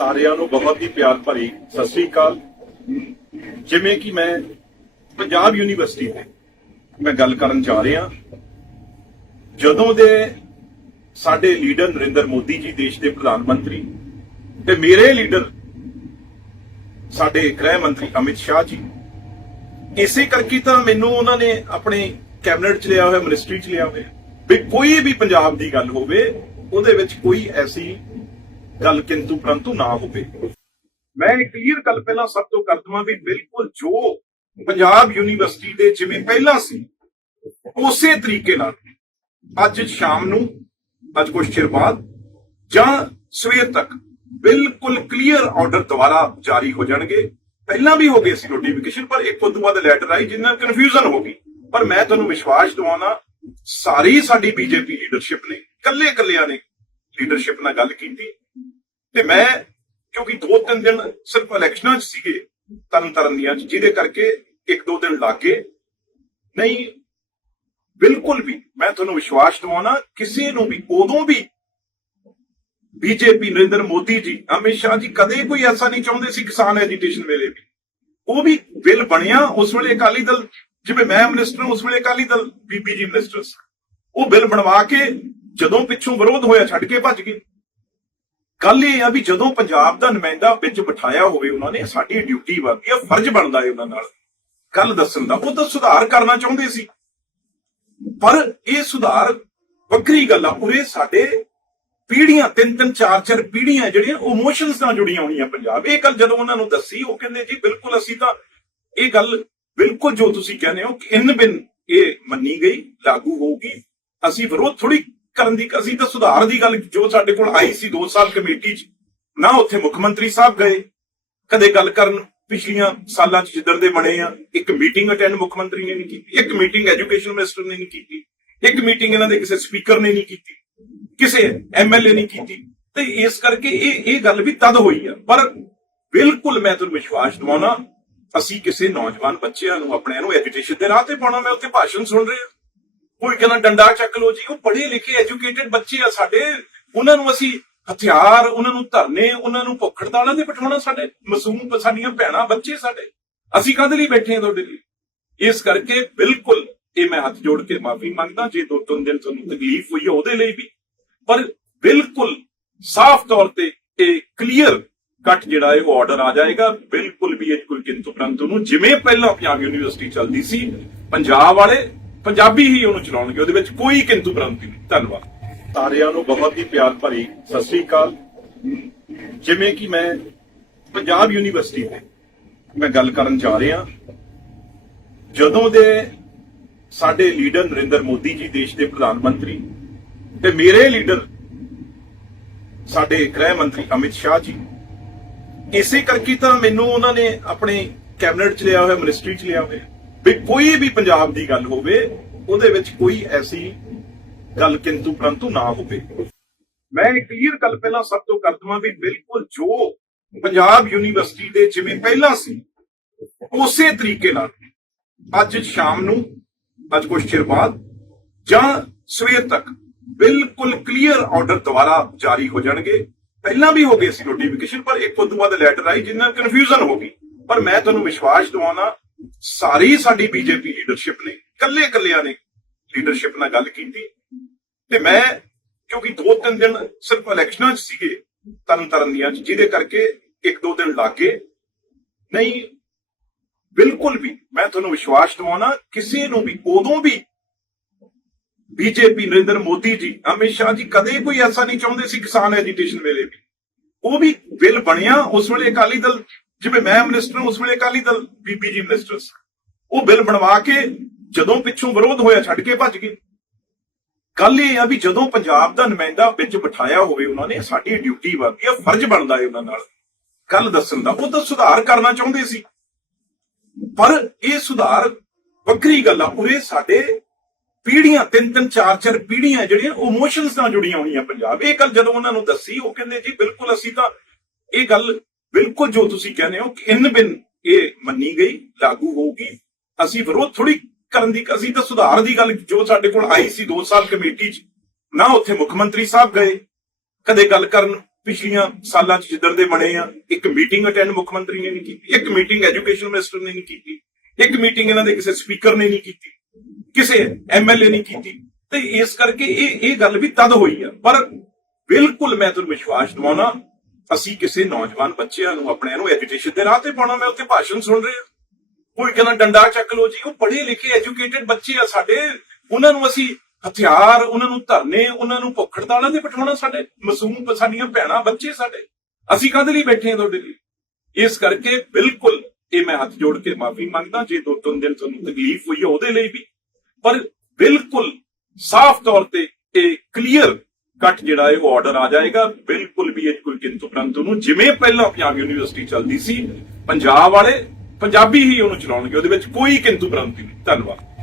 ਸਾਰਿਆਂ ਨੂੰ ਬਹੁਤ ਹੀ ਪਿਆਰ ਭਰੀ ਸਤਿ ਸ੍ਰੀ ਅਕਾਲ ਜਿਵੇਂ ਕਿ ਮੈਂ ਪੰਜਾਬ ਯੂਨੀਵਰਸਿਟੀ ਤੇ ਮੈਂ ਗੱਲ ਕਰਨ ਜਾ ਰਿਹਾ ਜਦੋਂ ਦੇ ਸਾਡੇ ਲੀਡਰ ਨਰਿੰਦਰ ਮੋਦੀ ਜੀ ਦੇਸ਼ ਦੇ ਪ੍ਰਧਾਨ ਮੰਤਰੀ ਤੇ ਮੇਰੇ ਲੀਡਰ ਸਾਡੇ ਗ੍ਰਹਿ ਮੰਤਰੀ ਅਮਿਤ ਸ਼ਾਹ ਜੀ ਇਸੇ ਕਰਕੇ ਤਾਂ ਮੈਨੂੰ ਉਹਨਾਂ ਨੇ ਆਪਣੇ ਕੈਬਨਿਟ 'ਚ ਲਿਆ ਹੋਇਆ ਮਿਨਿਸਟਰੀ 'ਚ ਲਿਆ ਹੋਇਆ ਵੀ ਕੋਈ ਵੀ ਪੰਜਾਬ ਦੀ ਗੱਲ ਹੋਵੇ ਉਹਦੇ ਵਿੱਚ ਕੋਈ ਐਸੀ ਗੱਲ ਕਿੰਤੂ ਪਰੰਤੂ ਨਾ ਹੋਵੇ ਮੈਂ ਕਲੀਅਰ ਗੱਲ ਪਹਿਲਾਂ ਸਭ ਤੋਂ ਕਰ ਦਵਾਂ ਵੀ ਬਿਲਕੁਲ ਜੋ ਪੰਜਾਬ ਯੂਨੀਵਰਸਿਟੀ ਦੇ ਜਿਵੇਂ ਪਹਿਲਾਂ ਸੀ ਉਸੇ ਤਰੀਕੇ ਨਾਲ ਅੱਜ ਸ਼ਾਮ ਨੂੰ ਅੱਜ ਕੁਝ ਚਿਰ ਬਾਅਦ ਜਾਂ ਸਵੇਰ ਤੱਕ ਬਿਲਕੁਲ ਕਲੀਅਰ ਆਰਡਰ ਦੁਬਾਰਾ ਜਾਰੀ ਹੋ ਜਾਣਗੇ ਪਹਿਲਾਂ ਵੀ ਹੋ ਗਏ ਸੀ ਨੋਟੀਫਿਕੇਸ਼ਨ ਪਰ ਇੱਕ ਤੋਂ ਬਾਅਦ ਲੈਟਰ ਆਈ ਜਿੰਨਾਂ ਨਾਲ ਕਨਫਿਊਜ਼ਨ ਹੋ ਗਈ ਪਰ ਮੈਂ ਤੁਹਾਨੂੰ ਵਿਸ਼ਵਾਸ ਦਿਵਾਉਣਾ ਸਾਰੀ ਸਾਡੀ ਬੀਜੇਪੀ ਲੀਡਰਸ਼ਿਪ ਨੇ ਕੱਲੇ ਕੱਲਿਆਂ ਨੇ ਲੀਡਰਸ਼ਿਪ ਨਾਲ ਗੱਲ ਕੀਤੀ ਤੇ ਮੈਂ ਕਿਉਂਕਿ ਦੋ ਤਿੰਨ ਦਿਨ ਸਿਰਫ ਇਲੈਕਸ਼ਨਾਂ 'ਚ ਸੀਗੇ ਤਰਨਤਾਰਨ ਦੀਆਂ ਜਿਹਦੇ ਕਰਕੇ ਇੱਕ ਦੋ ਦਿਨ ਲੱਗੇ ਨਹੀਂ ਬਿਲਕੁਲ ਵੀ ਮੈਂ ਤੁਹਾਨੂੰ ਵਿਸ਼ਵਾਸ ਦਿਵਾਉਣਾ ਕਿਸੇ ਨੂੰ ਵੀ ਉਦੋਂ ਵੀ ਬੀਜੇਪੀ ਨਰਿੰਦਰ ਮੋਦੀ ਜੀ ਹਮੇਸ਼ਾ ਜੀ ਕਦੇ ਕੋਈ ਐਸਾ ਨਹੀਂ ਚਾਹੁੰਦੇ ਸੀ ਕਿਸਾਨ ਐਜੀਟੇਸ਼ਨ ਵੇਲੇ ਵੀ ਉਹ ਵੀ ਬਿੱਲ ਬਣਿਆ ਉਸ ਵੇਲੇ ਅਕਾਲੀ ਦਲ ਜਿਵੇਂ ਮੈਂ ਮਿਨਿਸਟਰ ਉਸ ਵੇਲੇ ਅਕਾਲੀ ਦਲ ਬੀਬੀ ਜੀ ਮਿਨਿਸਟਰ ਉਹ ਬਿੱਲ ਬਣਵਾ ਕੇ ਜਦੋਂ ਪਿੱਛੋਂ ਵਿਰੋਧ ਹੋਇਆ ਛੱਡ ਕੇ ਭੱਜ ਗਏ ਗੱਲ ਇਹ ਆ ਵੀ ਜਦੋਂ ਪੰਜਾਬ ਦਾ ਨੁਮਾਇੰਦਾ ਵਿੱਚ ਬਿਠਾਇਆ ਹੋਵੇ ਉਹਨਾਂ ਨੇ ਸਾਡੀ ਡਿਊਟੀ ਵਰਤੀ ਆ ਫਰਜ਼ ਬਣਦਾ ਹੈ ਉਹਨਾਂ ਨਾਲ ਗੱਲ ਦੱਸਣ ਦਾ ਉਹ ਤਾਂ ਸੁਧਾਰ ਕਰਨਾ ਚਾਹੁੰਦੇ ਸੀ ਪਰ ਇਹ ਸੁਧਾਰ ਵੱਖਰੀ ਗੱਲ ਆ ਉਰੇ ਸਾਡੇ ਪੀੜੀਆਂ ਤਿੰਨ ਤਿੰਨ ਚਾਰ ਚਾਰ ਪੀੜੀਆਂ ਜਿਹੜੀਆਂ ਉਹ ਇਮੋਸ਼ਨਸ ਨਾਲ ਜੁੜੀਆਂ ਹੋਈਆਂ ਪੰਜਾਬ ਇਹ ਗੱਲ ਜਦੋਂ ਉਹਨਾਂ ਨੂੰ ਦੱਸੀ ਉਹ ਕਹਿੰਦੇ ਜੀ ਬਿਲਕੁਲ ਅਸੀਂ ਤਾਂ ਇਹ ਗੱਲ ਬਿਲਕੁਲ ਜੋ ਤੁਸੀਂ ਕਹਿੰਦੇ ਹੋ ਕਿ ਇਨ ਬਿਨ ਇਹ ਮੰਨੀ ਗਈ ਲਾਗੂ ਹੋਊਗੀ ਅਸੀਂ ਵਿਰੋਧ ਥੋੜੀ ਕਰਨ ਦੀ ਅਸੀਂ ਤਾਂ ਸੁਧਾਰ ਦੀ ਗੱਲ ਜੋ ਸਾਡੇ ਕੋਲ ਆਈ ਸੀ 2 ਸਾਲ ਕਮੇਟੀ 'ਚ ਨਾ ਉੱਥੇ ਮੁੱਖ ਮੰਤਰੀ ਸਾਹਿਬ ਗਏ ਕਦੇ ਗੱਲ ਕਰਨ ਪਿਛਲੀਆਂ ਸਾਲਾਂ 'ਚ ਜਿੱਦਣ ਦੇ ਬਣੇ ਆ ਇੱਕ ਮੀਟਿੰਗ ਅਟੈਂਡ ਮੁੱਖ ਮੰਤਰੀ ਨੇ ਨਹੀਂ ਕੀਤੀ ਇੱਕ ਮੀਟਿੰਗ ਐਜੂਕੇਸ਼ਨ ਮਿਨਿਸਟਰ ਨੇ ਨਹੀਂ ਕੀਤੀ ਇੱਕ ਮੀਟਿੰਗ ਇਹਨਾਂ ਦੇ ਕਿਸੇ ਸਪੀਕਰ ਨੇ ਨਹੀਂ ਕੀਤੀ ਕਿਸੇ ਐਮਐਲਏ ਨੇ ਕੀਤੀ ਤੇ ਇਸ ਕਰਕੇ ਇਹ ਇਹ ਗੱਲ ਵੀ ਤਦ ਹੋਈ ਆ ਪਰ ਬਿਲਕੁਲ ਮੈਂ ਤੁਹਾਨੂੰ ਵਿਸ਼ਵਾਸ ਦਿਵਾਉਣਾ ਅਸੀਂ ਕਿਸੇ ਨੌਜਵਾਨ ਬੱਚਿਆਂ ਨੂੰ ਆਪਣੇ ਨੂੰ ਐਜੂਕੇਸ਼ਨ ਦੇ ਰਾਹ ਤੇ ਪਾਉਣਾ ਮੈਂ ਉੱਥੇ ਭਾਸ਼ਣ ਸੁਣ ਰਿਹਾ ਉਹ ਕਹਿੰਦਾ ਡੰਡਾ ਚੱਕ ਲੋ ਜੀ ਉਹ ਪੜ੍ਹੇ ਲਿਖੇ ਐਜੂਕੇਟਿਡ ਬੱਚੇ ਆ ਸਾਡੇ ਉਹਨਾਂ ਨੂੰ ਅਸੀਂ ਹਥਿਆਰ ਉਹਨਾਂ ਨੂੰ ਧਰਨੇ ਉਹਨਾਂ ਨੂੰ ਭੁੱਖ ਹੜਤਾਲਾਂ ਤੇ ਬਿਠਾਉਣਾ ਸਾਡੇ ਮਾਸੂਮ ਪਸਾਨੀਆਂ ਭੈਣਾ ਬੱਚੇ ਸਾਡੇ ਅਸੀਂ ਕਾਹਦੇ ਲਈ ਬੈਠੇ ਆ ਤੁਹਾਡੇ ਲਈ ਇਸ ਕਰਕੇ ਬਿਲਕੁਲ ਇਹ ਮੈਂ ਹੱਥ ਜੋੜ ਕੇ ਮਾਫੀ ਮੰਗਦਾ ਜੇ ਦੋ ਤਿੰਨ ਦਿਨ ਤੁਹਾਨੂੰ ਤਕਲੀਫ ਹੋਈ ਉਹਦੇ ਲਈ ਵੀ ਪਰ ਬਿਲਕੁਲ ਸਾਫ਼ ਤੌਰ ਤੇ ਇਹ ਕਲੀਅਰ ਕੱਟ ਜਿਹੜਾ ਹੈ ਉਹ ਆਰਡਰ ਆ ਜਾਏਗਾ ਬਿਲਕੁਲ ਵੀ ਇਹ ਕੋਈ ਕਿੰਤੂ ਪ੍ਰੰਤੂ ਨੂੰ ਜਿਵੇਂ ਪਹਿਲਾਂ ਪੰਜਾਬ ਯੂਨੀਵਰਸਿਟੀ ਚੱਲਦੀ ਸੀ ਪੰਜਾਬ ਵਾਲੇ ਪੰਜਾਬੀ ਹੀ ਉਹਨੂੰ ਚਲਾਉਣਗੇ ਉਹਦੇ ਵਿੱਚ ਕੋਈ ਕਿੰਤੂ ਪ੍ਰੰਤੀ ਨਹੀਂ ਧੰਨਵਾਦ ਤਾਰਿਆਂ ਨੂੰ ਬਹੁਤ ਹੀ ਪਿਆਰ ਭਰੀ ਸਤਿ ਸ੍ਰੀ ਅਕਾਲ ਜਿਵੇਂ ਕਿ ਮੈਂ ਪੰਜਾਬ ਯੂਨੀਵਰਸਿਟੀ ਤੇ ਮੈਂ ਗੱਲ ਕਰਨ ਜਾ ਰਿਹਾ ਜਦੋਂ ਦੇ ਸਾਡੇ ਲੀਡਰ ਨਰਿੰਦਰ ਮੋਦੀ ਜੀ ਦੇਸ਼ ਦੇ ਪ੍ਰਧਾਨ ਮੰਤਰੀ ਤੇ ਮੇਰੇ ਲੀਡਰ ਸਾਡੇ ਗ੍ਰਹਿ ਮੰਤਰੀ ਅਮਿਤ ਸ਼ਾਹ ਜੀ ਇਸੇ ਕਰਕੇ ਤਾਂ ਮੈਨੂੰ ਉਹਨਾਂ ਨੇ ਆਪਣੇ ਕੈਬਨਿਟ 'ਚ ਲਿਆ ਹੋਇਆ ਮਿਨਿਸਟਰੀ 'ਚ ਲਿਆ ਹੋਇਆ ਵੀ ਕੋਈ ਵੀ ਪੰਜਾਬ ਦੀ ਗੱਲ ਹੋਵੇ ਉਹਦੇ ਵਿੱਚ ਕੋਈ ਐਸੀ ਗੱਲ ਕਿੰਤੂ ਪਰੰਤੂ ਨਾ ਹੋਵੇ ਮੈਂ ਕਲੀਅਰ ਗੱਲ ਪਹਿਲਾਂ ਸਭ ਤੋਂ ਕਰ ਦਵਾਂ ਵੀ ਬਿਲਕੁਲ ਜੋ ਪੰਜਾਬ ਯੂਨੀਵਰਸਿਟੀ ਦੇ ਜਿਵੇਂ ਪਹਿਲਾਂ ਸੀ ਉਸੇ ਤਰੀਕੇ ਨਾਲ ਅੱਜ ਸ਼ਾਮ ਨੂੰ ਅੱਜ ਕੁਝ ਚਿਰ ਬਾਅਦ ਜਾਂ ਸਵੇਰ ਤੱਕ ਬਿਲਕੁਲ ਕਲੀਅਰ ਆਰਡਰ ਦੁਬਾਰਾ ਜਾਰੀ ਹੋ ਜਾਣਗੇ ਪਹਿਲਾਂ ਵੀ ਹੋ ਗਏ ਸੀ ਨੋਟੀਫਿਕੇਸ਼ਨ ਪਰ ਇੱਕ ਉਦੋਂ ਬਾਅਦ ਲੈਟਰ ਆਈ ਜਿੰਨਾਂ ਕਨਫਿਊਜ਼ਨ ਹੋ ਗਈ ਪਰ ਮੈਂ ਤੁਹਾਨੂੰ ਵਿਸ਼ਵਾਸ ਦਿਵਾਉਣਾ ਸਾਰੀ ਸਾਡੀ ਬੀਜੇਪੀ ਲੀਡਰਸ਼ਿਪ ਨੇ ਕੱਲੇ ਕੱਲਿਆਂ ਨੇ ਲੀਡਰਸ਼ਿਪ ਨਾਲ ਗੱਲ ਕੀਤੀ ਤੇ ਮੈਂ ਕਿਉਂਕਿ ਦੋ ਤਿੰਨ ਦਿਨ ਸਿਰਫ ਇਲੈਕਸ਼ਨਾਂ 'ਚ ਸੀਗੇ ਤਰਨ ਤਰਨ ਦੀਆਂ ਜਿਹਦੇ ਕਰਕੇ ਇੱਕ ਦੋ ਦਿਨ ਲੱਗੇ ਨਹੀਂ ਬਿਲਕੁਲ ਵੀ ਮੈਂ ਤੁਹਾਨੂੰ ਵਿਸ਼ਵਾਸ ਦਿਵਾਉਣਾ ਕਿਸੇ ਨੂੰ ਵੀ ਉਦੋਂ ਵੀ ਬੀਜੇਪੀ ਨਰਿੰਦਰ ਮੋਦੀ ਜੀ ਹਮੇਸ਼ਾ ਜੀ ਕਦੇ ਕੋਈ ਐਸਾ ਨਹੀਂ ਚਾਹੁੰਦੇ ਸੀ ਕਿਸਾਨ ਐਜੀਟੇਸ਼ਨ ਵੇਲੇ ਵੀ ਉਹ ਵੀ ਬਿੱਲ ਬਣਿਆ ਉਸ ਵੇਲੇ ਅਕਾਲੀ ਦਲ ਜਿਵੇਂ ਮੈਂ ਮਿਨਿਸਟਰ ਉਸ ਵੇਲੇ ਕਾਲੀ ਦਲ ਬੀਬੀ ਜੀ ਮਿਨਿਸਟਰ ਉਹ ਬਿੱਲ ਬਣਵਾ ਕੇ ਜਦੋਂ ਪਿੱਛੋਂ ਵਿਰੋਧ ਹੋਇਆ ਛੱਡ ਕੇ ਭੱਜ ਗਏ ਗੱਲ ਇਹ ਆ ਵੀ ਜਦੋਂ ਪੰਜਾਬ ਦਾ ਨੁਮਾਇੰਦਾ ਵਿੱਚ ਬਿਠਾਇਆ ਹੋਵੇ ਉਹਨਾਂ ਨੇ ਸਾਡੀ ਡਿਊਟੀ ਬਣਦੀ ਇਹ ਫਰਜ਼ ਬਣਦਾ ਹੈ ਉਹਨਾਂ ਨਾਲ ਗੱਲ ਦੱਸਣ ਦਾ ਉਹ ਤਾਂ ਸੁਧਾਰ ਕਰਨਾ ਚਾਹੁੰਦੇ ਸੀ ਪਰ ਇਹ ਸੁਧਾਰ ਵੱਖਰੀ ਗੱਲ ਆ ਉਹ ਸਾਡੇ ਪੀੜੀਆਂ ਤਿੰਨ ਤਿੰਨ ਚਾਰ ਚਾਰ ਪੀੜੀਆਂ ਜਿਹੜੀਆਂ ਉਹ ਮੋਸ਼ਨਸ ਨਾਲ ਜੁੜੀਆਂ ਹੋਈਆਂ ਪੰਜਾਬ ਇਹ ਗੱਲ ਜਦੋਂ ਉਹਨਾਂ ਨੂੰ ਦੱਸੀ ਉਹ ਕਹਿੰਦੇ ਜੀ ਬਿਲਕੁਲ ਅਸੀਂ ਤਾਂ ਇਹ ਗੱਲ ਬਿਲਕੁਲ ਜੋ ਤੁਸੀਂ ਕਹਿੰਦੇ ਹੋ ਕਿ ਇਨ ਬਿਨ ਇਹ ਮੰਨੀ ਗਈ ਲਾਗੂ ਹੋਊਗੀ ਅਸੀਂ ਵਿਰੋਧ ਥੋੜੀ ਕਰਨ ਦੀ ਅਸੀਂ ਤਾਂ ਸੁਧਾਰ ਦੀ ਗੱਲ ਜੋ ਸਾਡੇ ਕੋਲ ਆਈ ਸੀ 2 ਸਾਲ ਕਮੇਟੀ 'ਚ ਨਾ ਉੱਥੇ ਮੁੱਖ ਮੰਤਰੀ ਸਾਹਿਬ ਗਏ ਕਦੇ ਗੱਲ ਕਰਨ ਪਿਛਲੀਆਂ ਸਾਲਾਂ 'ਚ ਜਿੱਦਣ ਦੇ ਬਣੇ ਆ ਇੱਕ ਮੀਟਿੰਗ ਅਟੈਂਡ ਮੁੱਖ ਮੰਤਰੀ ਨੇ ਨਹੀਂ ਕੀਤੀ ਇੱਕ ਮੀਟਿੰਗ ਐਜੂਕੇਸ਼ਨ ਮਿਨਿਸਟਰ ਨੇ ਨਹੀਂ ਕੀਤੀ ਇੱਕ ਮੀਟਿੰਗ ਇਹਨਾਂ ਦੇ ਕਿਸੇ ਸਪੀਕਰ ਨੇ ਨਹੀਂ ਕੀਤੀ ਕਿਸੇ ਐਮਐਲਏ ਨੇ ਕੀਤੀ ਤੇ ਇਸ ਕਰਕੇ ਇਹ ਇਹ ਗੱਲ ਵੀ ਤਦ ਹੋਈ ਆ ਪਰ ਬਿਲਕੁਲ ਮੈਂ ਤੁਹਾਨੂੰ ਵਿਸ਼ਵਾਸ ਦਿਵਾਉਣਾ ਅਸੀਂ ਕਿਸੇ ਨੌਜਵਾਨ ਬੱਚਿਆਂ ਨੂੰ ਆਪਣੇ ਨੂੰ ਐਜੂਕੇਸ਼ਨ ਦੇ ਰਾਹ ਤੇ ਪਾਉਣਾ ਮੈਂ ਉੱਥੇ ਭਾਸ਼ਣ ਸੁਣ ਰਿਹਾ ਕੋਈ ਕਹਿੰਦਾ ਡੰਡਾ ਚੱਕ ਲੋ ਜੀ ਉਹ ਪੜ੍ਹੇ ਲਿਖੇ ਐਜੂਕੇਟਿਡ ਬੱਚੇ ਆ ਸਾਡੇ ਉਹਨਾਂ ਨੂੰ ਅਸੀਂ ਹਥਿਆਰ ਉਹਨਾਂ ਨੂੰ ਧਰਨੇ ਉਹਨਾਂ ਨੂੰ ਭੁੱਖੜ ਦਾਣਾ ਤੇ ਬਿਠਾਉਣਾ ਸਾਡੇ ਮਾਸੂਮ ਸਾਡੀਆਂ ਭੈਣਾਂ ਬੱਚੇ ਸਾਡੇ ਅਸੀਂ ਕਾਹਦੇ ਲਈ ਬੈਠੇ ਆ ਤੁਹਾਡੇ ਲਈ ਇਸ ਕਰਕੇ ਬਿਲਕੁਲ ਇਹ ਮੈਂ ਹੱਥ ਜੋੜ ਕੇ ਮਾਫੀ ਮੰਗਦਾ ਜੇ ਦੋ ਤਿੰਨ ਦਿਨ ਤੁਹਾਨੂੰ ਤਕਲੀਫ ਹੋਈ ਉਹਦੇ ਲਈ ਵੀ ਪਰ ਬਿਲਕੁਲ ਸਾਫ਼ ਤੌਰ ਤੇ ਇਹ ਕਲੀਅਰ ਕੱਟ ਜਿਹੜਾ ਹੈ ਉਹ ਆਰਡਰ ਆ ਜਾਏਗਾ ਬਿਲਕੁਲ ਵੀ ਇਹ ਕੋਈ ਕਿੰਤੂ ਪ੍ਰੰਤੂ ਨੂੰ ਜਿਵੇਂ ਪਹਿਲਾਂ ਪੰਜਾਬ ਯੂਨੀਵਰਸਿਟੀ ਚੱਲਦੀ ਸੀ ਪੰਜਾਬ ਵਾਲੇ ਪੰਜਾਬੀ ਹੀ ਉਹਨੂੰ ਚਲਾਉਣਗੇ ਉਹਦੇ ਵਿੱਚ ਕੋਈ ਕਿੰਤੂ ਪ੍ਰੰਤੂ ਨਹੀਂ ਧੰਨਵਾਦ